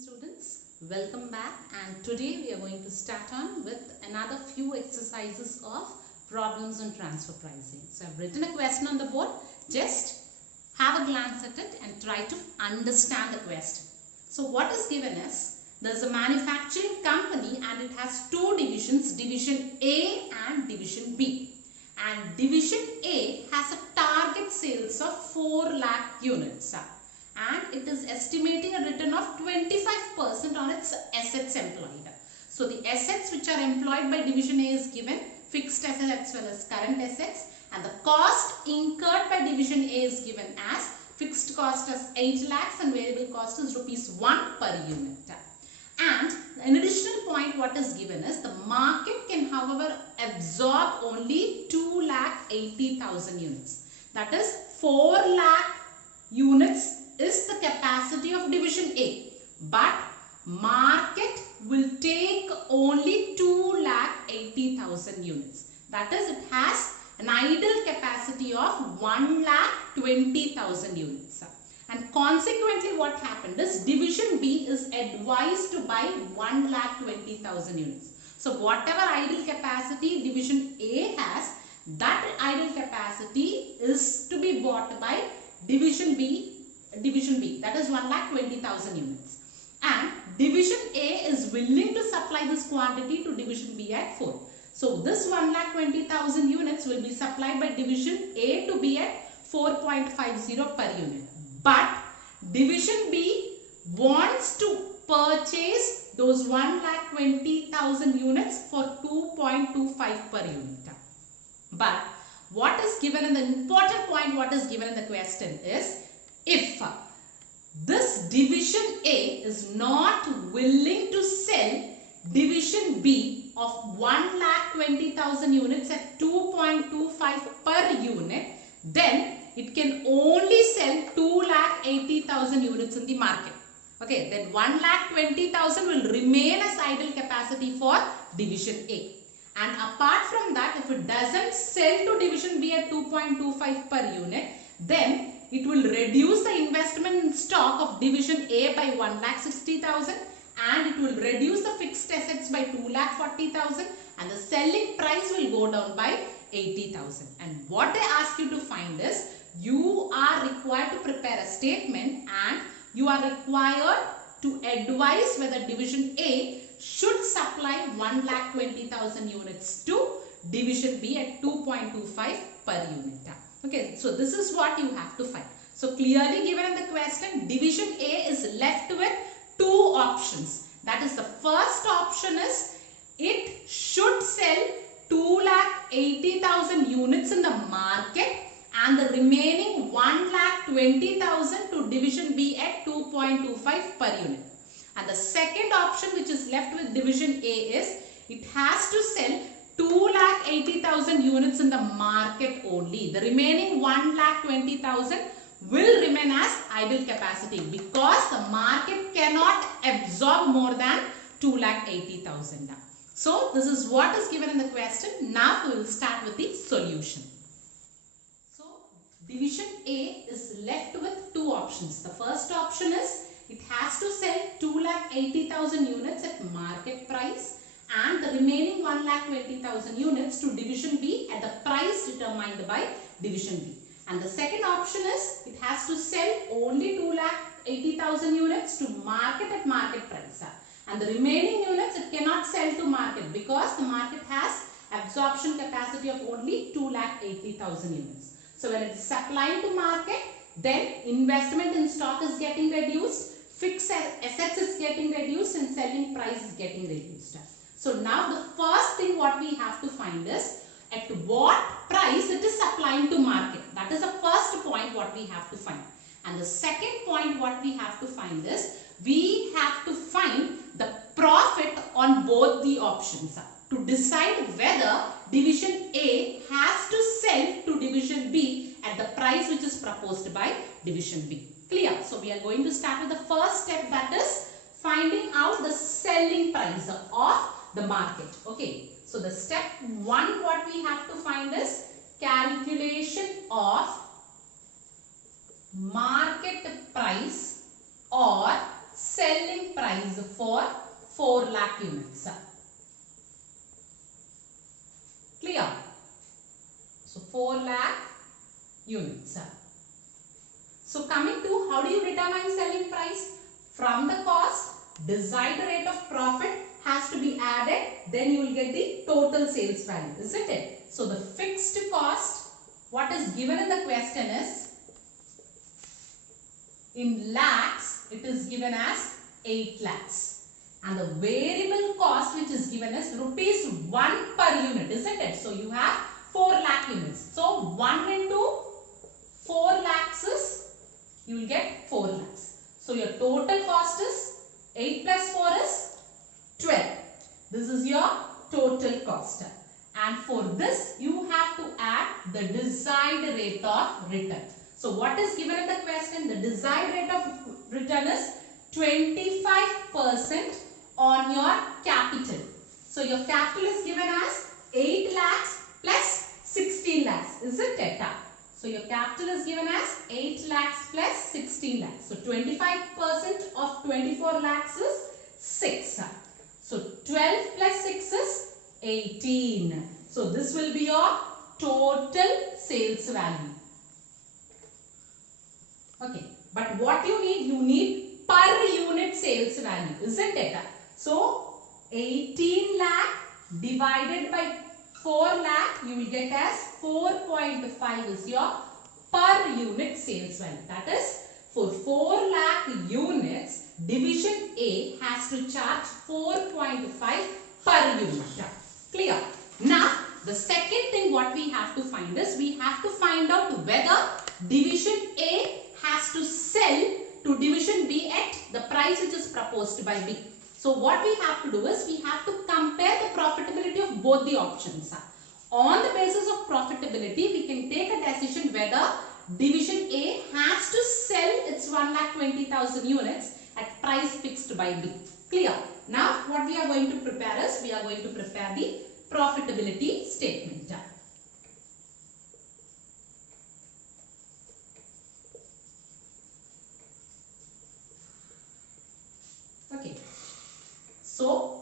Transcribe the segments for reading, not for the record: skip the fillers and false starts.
students, welcome back, and today we are going to start on with another few exercises of problems on transfer pricing. So I've written a question on the board. Just have a glance at it and try to understand the question. So what is given is, there's a manufacturing company and it has two divisions, division A and division B. And division A has a target sales of 4 lakh units. And it is estimating a return of 25% on its assets employed. So the assets which are employed by division A is given, fixed assets as well as current assets, and the cost incurred by division A is given as fixed cost as 8 lakhs and variable cost is rupees 1 per unit. And an additional point what is given is the market can however absorb only 2,80,000 units. That is 4 lakh units is the capacity of division A, but market will take only 2,80,000 units. That is, it has an idle capacity of 1,20,000 units. And consequently what happened is division B is advised to buy 1,20,000 units. So whatever idle capacity division A has, that idle capacity is to be bought by division B, that is 1,20,000 units, and division A is willing to supply this quantity to division B at 4. So this 1,20,000 units will be supplied by division A to B at 4.50 per unit, but division B wants to purchase those 1,20,000 units for 2.25 per unit. But what is given in the important point, what is given in the question is, if this division A is not willing to sell division B of 1,20,000 units at 2.25 per unit, then it can only sell 2,80,000 units in the market. Okay, then 1,20,000 will remain as idle capacity for division A. And apart from that, if it doesn't sell to division B at 2.25 per unit, then it will reduce the investment in stock of division A by 1,60,000 and it will reduce the fixed assets by 2,40,000 and the selling price will go down by 80,000. And what they ask you to find is, you are required to prepare a statement and you are required to advise whether division A should supply 1,20,000 units to division B at 2.25 per unit. Okay, so this is what you have to find. So clearly given in the question, division A is left with two options. That is, the first option is it should sell 2,80,000 units in the market and the remaining 1,20,000 to division B at 2.25 per unit. And the second option which is left with division A is it has to sell 2,80,000 units in the market only. The remaining 1,20,000 will remain as idle capacity because the market cannot absorb more than 2,80,000. So this is what is given in the question. Now we will start with the solution. So division A is left with two options. The first option is it has to sell 2,80,000 units at market price and the remaining 1,20,000 units to division B at the price determined by division B. And the second option is it has to sell only 2,80,000 units to market at market price. And the remaining units it cannot sell to market because the market has absorption capacity of only 2,80,000 units. So when it is supplying to market, then investment in stock is getting reduced, fixed assets is getting reduced and selling price is getting reduced. So now the first thing what we have to find is at what price it is supplying to market. That is the first point what we have to find. And the second point what we have to find is we have to find the profit on both the options to decide whether division A has to sell to division B at the price which is proposed by division B. Clear? So we are going to start with the first step, that is finding out the selling price of the market. Okay, so the step 1 what we have to find is calculation of market price or selling price for 4 lakh units. Clear? So 4 lakh units. So coming to how do you determine selling price? From the cost, desired rate of profit has to be added, then you will get the total sales value, isn't it? So the fixed cost, what is given in the question is, in lakhs, it is given as 8 lakhs. And the variable cost which is given is rupees 1 per unit, isn't it? So you have 4 lakh units. So 1 into 4 lakhs is, you will get 4 lakhs. So your total cost is 8 plus 4 is 12. This is your total cost. And for this, you have to add the desired rate of return. So what is given in the question? The desired rate of return is 25% on your capital. So your capital is given as 8 lakhs plus 16 lakhs, isn't it? So your capital is given as 8 lakhs plus 16 lakhs. So 25% of 24 lakhs is 6. So 12 plus 6 is 18. So this will be your total sales value. Okay. But what you need per unit sales value, isn't it? So 18 lakh divided by 4 lakh, you will get as 4.5 is your per unit sales value. That is, for 4 lakh units, division A has to charge 4.5 per unit. Clear? Now, the second thing what we have to find is, we have to find out whether division A has to sell to division B at the price which is proposed by B. So what we have to do is, we have to compare the profitability of both the options. On the basis of profitability, we can take a decision whether division A has to sell its 1,20,000 units at price fixed by B. Clear? Now what we are going to prepare is, we are going to prepare the profitability statement. Okay. So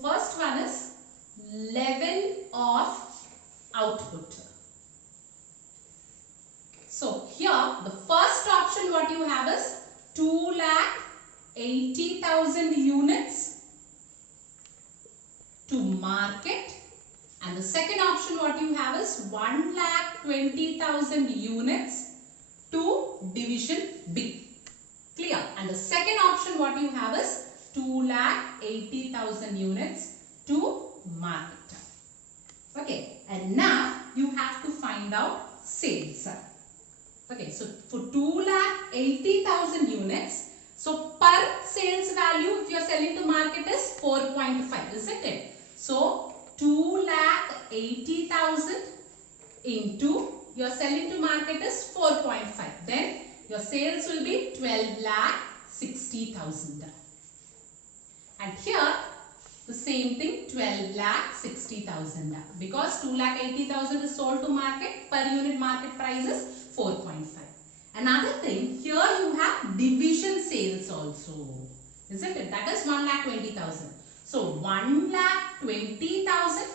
first one is level of output. So here the first option what you have is 2,80,000 units to market, and the second option what you have is 1,20,000 units to division B. Clear? And the second option what you have is 2,80,000 units to market. Okay, and now you have to find out sales. Okay, so for 2,80,000 units, so per sales value if you are selling to market is 4.5, isn't it? So 2,80,000 into your selling to market is 4.5. Then your sales will be 12,60,000. And here the same thing, 12,60,000, because 2,80,000 is sold to market, per unit market price is 4.5. Another thing, here you have division sales also, isn't it? That is 1,20,000. So 1,20,000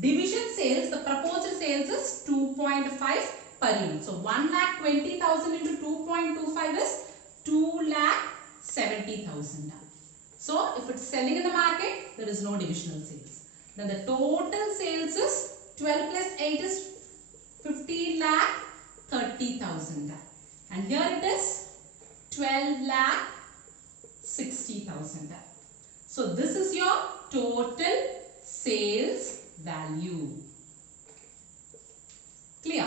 division sales, the proposed sales is 2.5 per unit. So 1,20,000 into 2.25 is 2,70,000. So if it's selling in the market, there is no divisional sales. Then the total sales is 12 plus 8 is 15,30,000. And here it is 12,60,000. So this is your total sales value. Clear?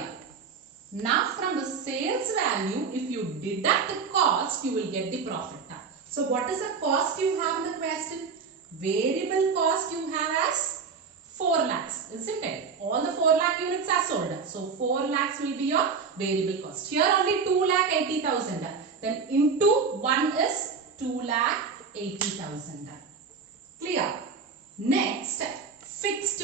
Now from the sales value, if you deduct the cost, you will get the profit. So what is the cost you have in the question? Variable cost you have as 4 lakhs, isn't it? All the 4 lakh units are sold. So 4 lakhs will be your variable cost. Here only 2,80,000. Then into 1 is 2,80,000. Clear? Next, fixed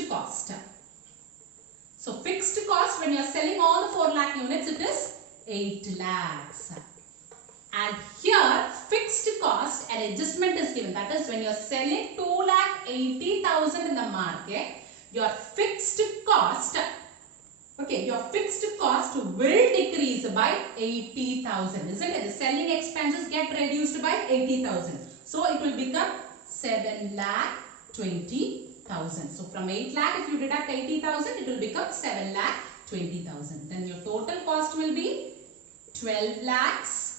cost when you are selling all the 4 lakh units, it is 8 lakhs. And here fixed cost and adjustment is given. That is when you are selling 2,80,000 in the market, your fixed cost, okay, your fixed cost will decrease by 80,000, isn't it? The selling expenses get reduced by 80,000. So it will become 7,20,000. So from 8 lakh, if you deduct 80,000, it will become 7,20,000. Then your total cost will be 12 lakhs.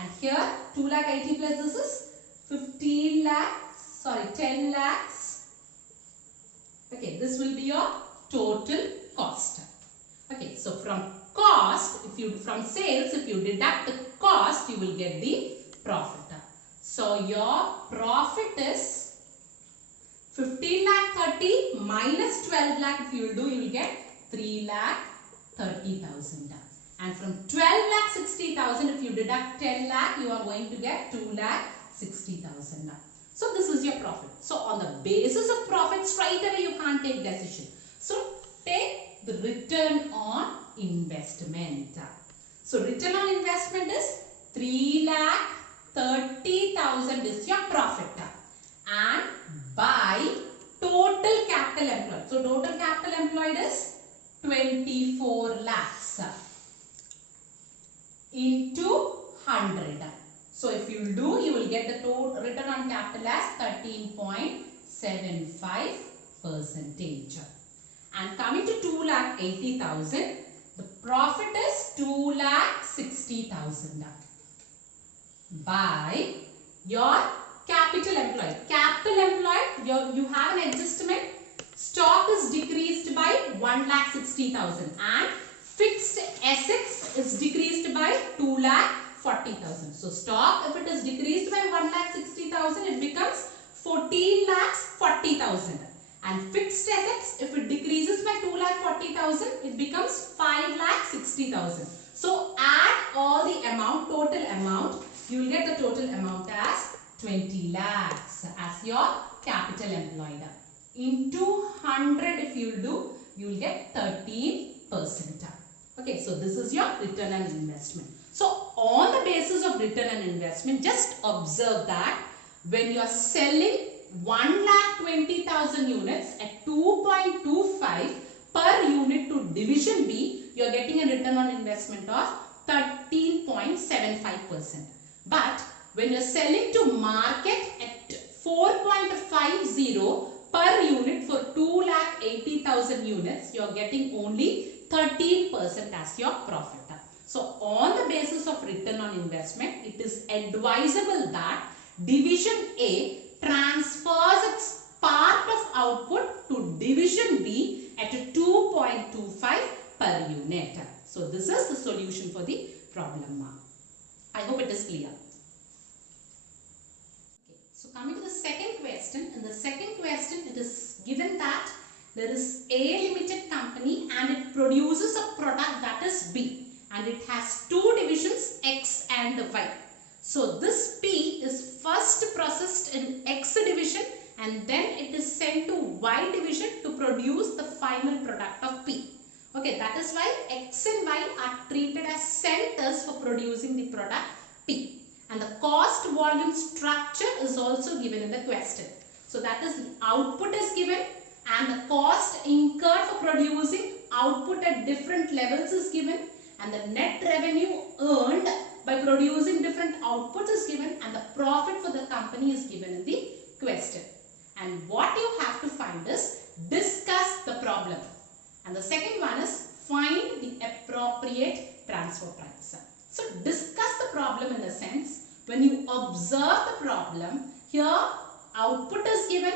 And here 2,80,000 plus this is 15 lakhs. Sorry, 10 lakhs. Okay, this will be your total cost. Okay, so from cost, from sales, if you deduct the cost, you will get the profit. So your profit is 15 lakh 30 minus 12 lakh. If you will do, you will get 3 lakh 30,000. And from 12 lakh 60,000, if you deduct 10 lakh, you are going to get 2 lakh 60,000. So this is your profit. So on the basis of profit, straight away you can't take decision. So take the return on investment. So return on investment is 3 lakh 30,000 is your profit. And by total capital employed. So total capital employed is 24 lakhs into 100. So if you do, you will get the total return on capital as 13.75%. And coming to 2,80,000, the profit is 2,60,000 by your capital employed. Capital employed, you have an adjustment. Stock is decreased by 1,60,000 and fixed assets is decreased by 2,40,000. So stock, if it is decreased by 1,60,000, it becomes 14,40,000. And fixed assets, if it decreases by 2,40,000, it becomes 5,60,000. So add all the amount, total amount, you will get the total amount as 20 lakhs as your capital employed. Into 100 if you do, you will get 13%. Okay, so this is your return on investment. So on the basis of return on investment, just observe that when you are selling 1,20,000 units at 2.25 per unit to division B, you are getting a return on investment of 13.75%. But when you are selling to market at 4.50 per unit for 2,80,000 units, you are getting only 13% as your profit. So on the basis of return on investment, it is advisable that division A transfers its part of output to division B at a 2.25 per unit. So this is the solution for the problem. I hope it is clear. Okay, so coming to the second question. In the second question, it is given that there is A limited company and it produces a product that is B. And it has two divisions, X and Y. So this P is first processed in X division and then it is sent to Y division to produce the final product of P. Okay, that is why X and Y are treated as centers for producing the product P. And the cost volume structure is also given in the question. So that is, the output is given and the cost incurred for producing output at different levels is given. And the net revenue earned by producing different outputs is given and the profit for the company is given in the question. And what you have to find is discuss the problem. And the second one is find the appropriate transfer price. So discuss the problem in the sense when you observe the problem, here output is given,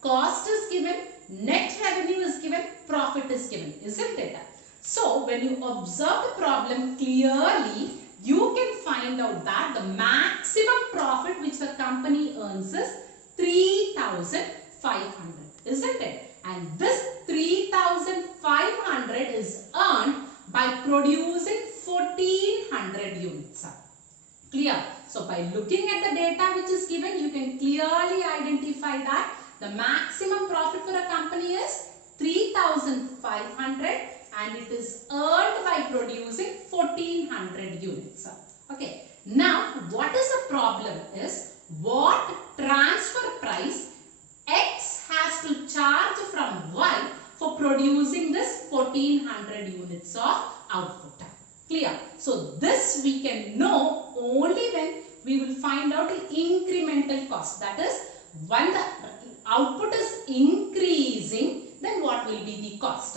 cost is given, net revenue is given, profit is given, isn't it? So when you observe the problem clearly, you can find out that the maximum profit which the company earns is 3,500, isn't it? And this 3,500 is earned by producing 1,400 units. Clear? So by looking at the data which is given, you can clearly identify that the maximum profit for a company is 3,500 3,500 and it is earned by producing 1,400 units. Okay. Now, what is the problem is what transfer price X has to charge from Y for producing this 1,400 units of output. Clear? So, this we can know only when we will find out the incremental cost. That is, when the output is increasing, then what will be the cost?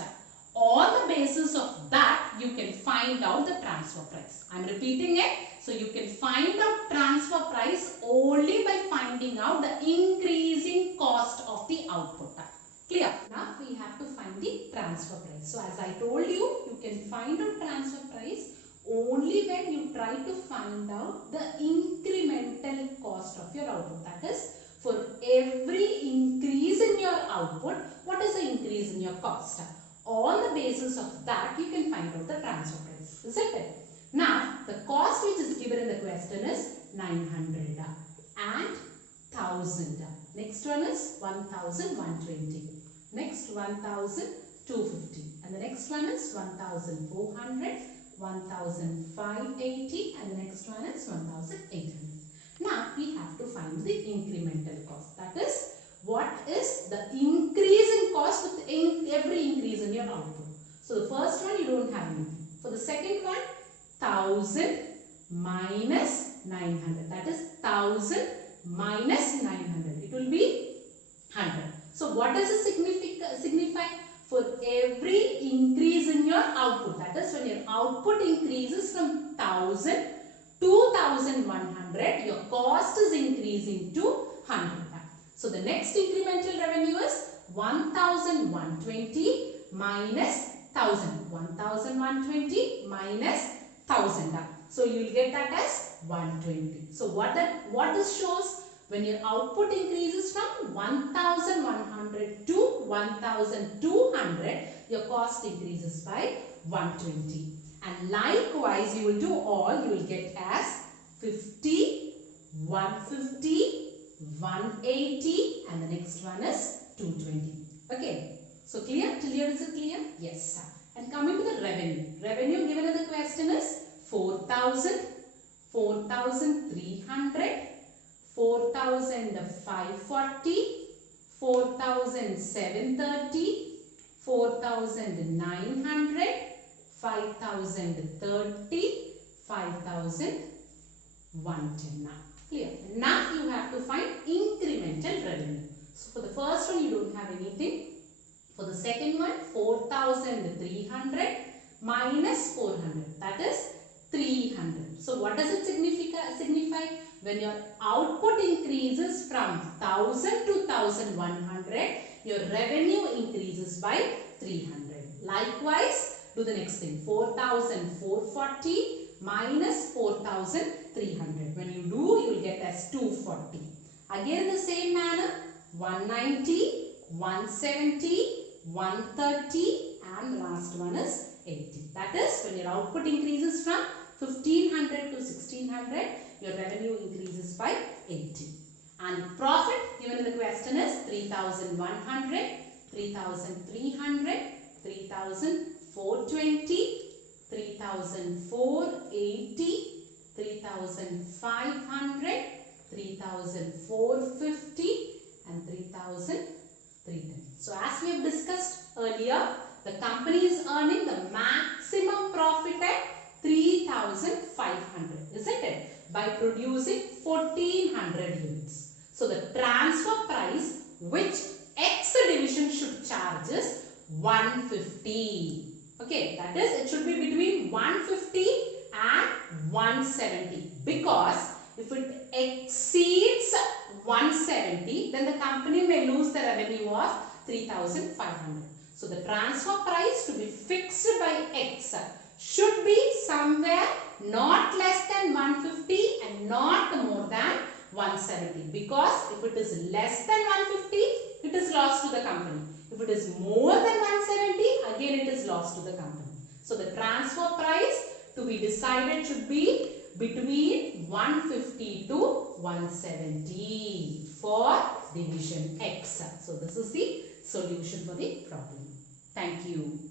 On the basis of that, you can find out the transfer price. I am repeating it. So, you can find out transfer price only by finding out the increasing cost of the output. Clear? Now, we have to find the transfer price. So, as I told you, you can find out transfer price only when you try to find out the incremental cost of your output. That is, for every increase in your output, what is the increase in your cost? On the basis of that, you can find out the transfer price. Isn't it? Now, the cost which is given in the question is 900 and 1000. Next one is 1120. Next 1250. And the next one is 1400, 1580 and the next one is 1800. Now, we have to find the incremental cost. That is, what is the increase in cost with every increase in your output. So, the first one you don't have anything. For the second one, 1000 minus 900. That is 1000 minus 900. It will be 100. So, what does it signify? For every increase in your output. That is, when your output increases from 1000 to 1100, your cost is increasing to 100. So, the next incremental revenue is 1120 minus 1000. 1120 minus 1000. So, you will get that as 120. So, what this shows? When your output increases from 1100 to 1200, your cost increases by 120. And likewise, you will do all, you will get as 50, 150, 180 and the next one is 220. Okay. So, clear? Till here is it clear? Yes, sir. And coming to the revenue. Revenue given in the question is 4,000, 4,300, 4,540, 4,730, 4,900, 5,030, 5,110. Clear? Now you have to find incremental revenue. So for the first one you don't have anything. For the second one 4,300 minus 400, that is 300. So what does it signify? When your output increases from 1000 to 1100, your revenue increases by 300. Likewise, do the next thing. 4,440 minus 4,300. When you do, you will get as 240. Again in the same manner, 190, 170, 130 and the last one is 80. That is, when your output increases from 1500 to 1600, your revenue increases by 80. And profit given in the question is 3,100, 3,300, 3,420, 3,480, 3,500, 3,450 and 3,310. So as we have discussed earlier, the company is earning the maximum profit at 3,500, isn't it? By producing 1,400 units. So the transfer price which X division should charge is 150. Okay, that is, it should be between 150 and 170, because if it exceeds 170, then the company may lose the revenue of 3,500. So the transfer price to be fixed by X should be somewhere not less than 150 and not more than 170, because if it is less than 150, it is lost to the company. If it is more than 170, again it is lost to the company. So the transfer price to be decided should be between 150 to 170 for division X. So this is the solution for the problem. Thank you.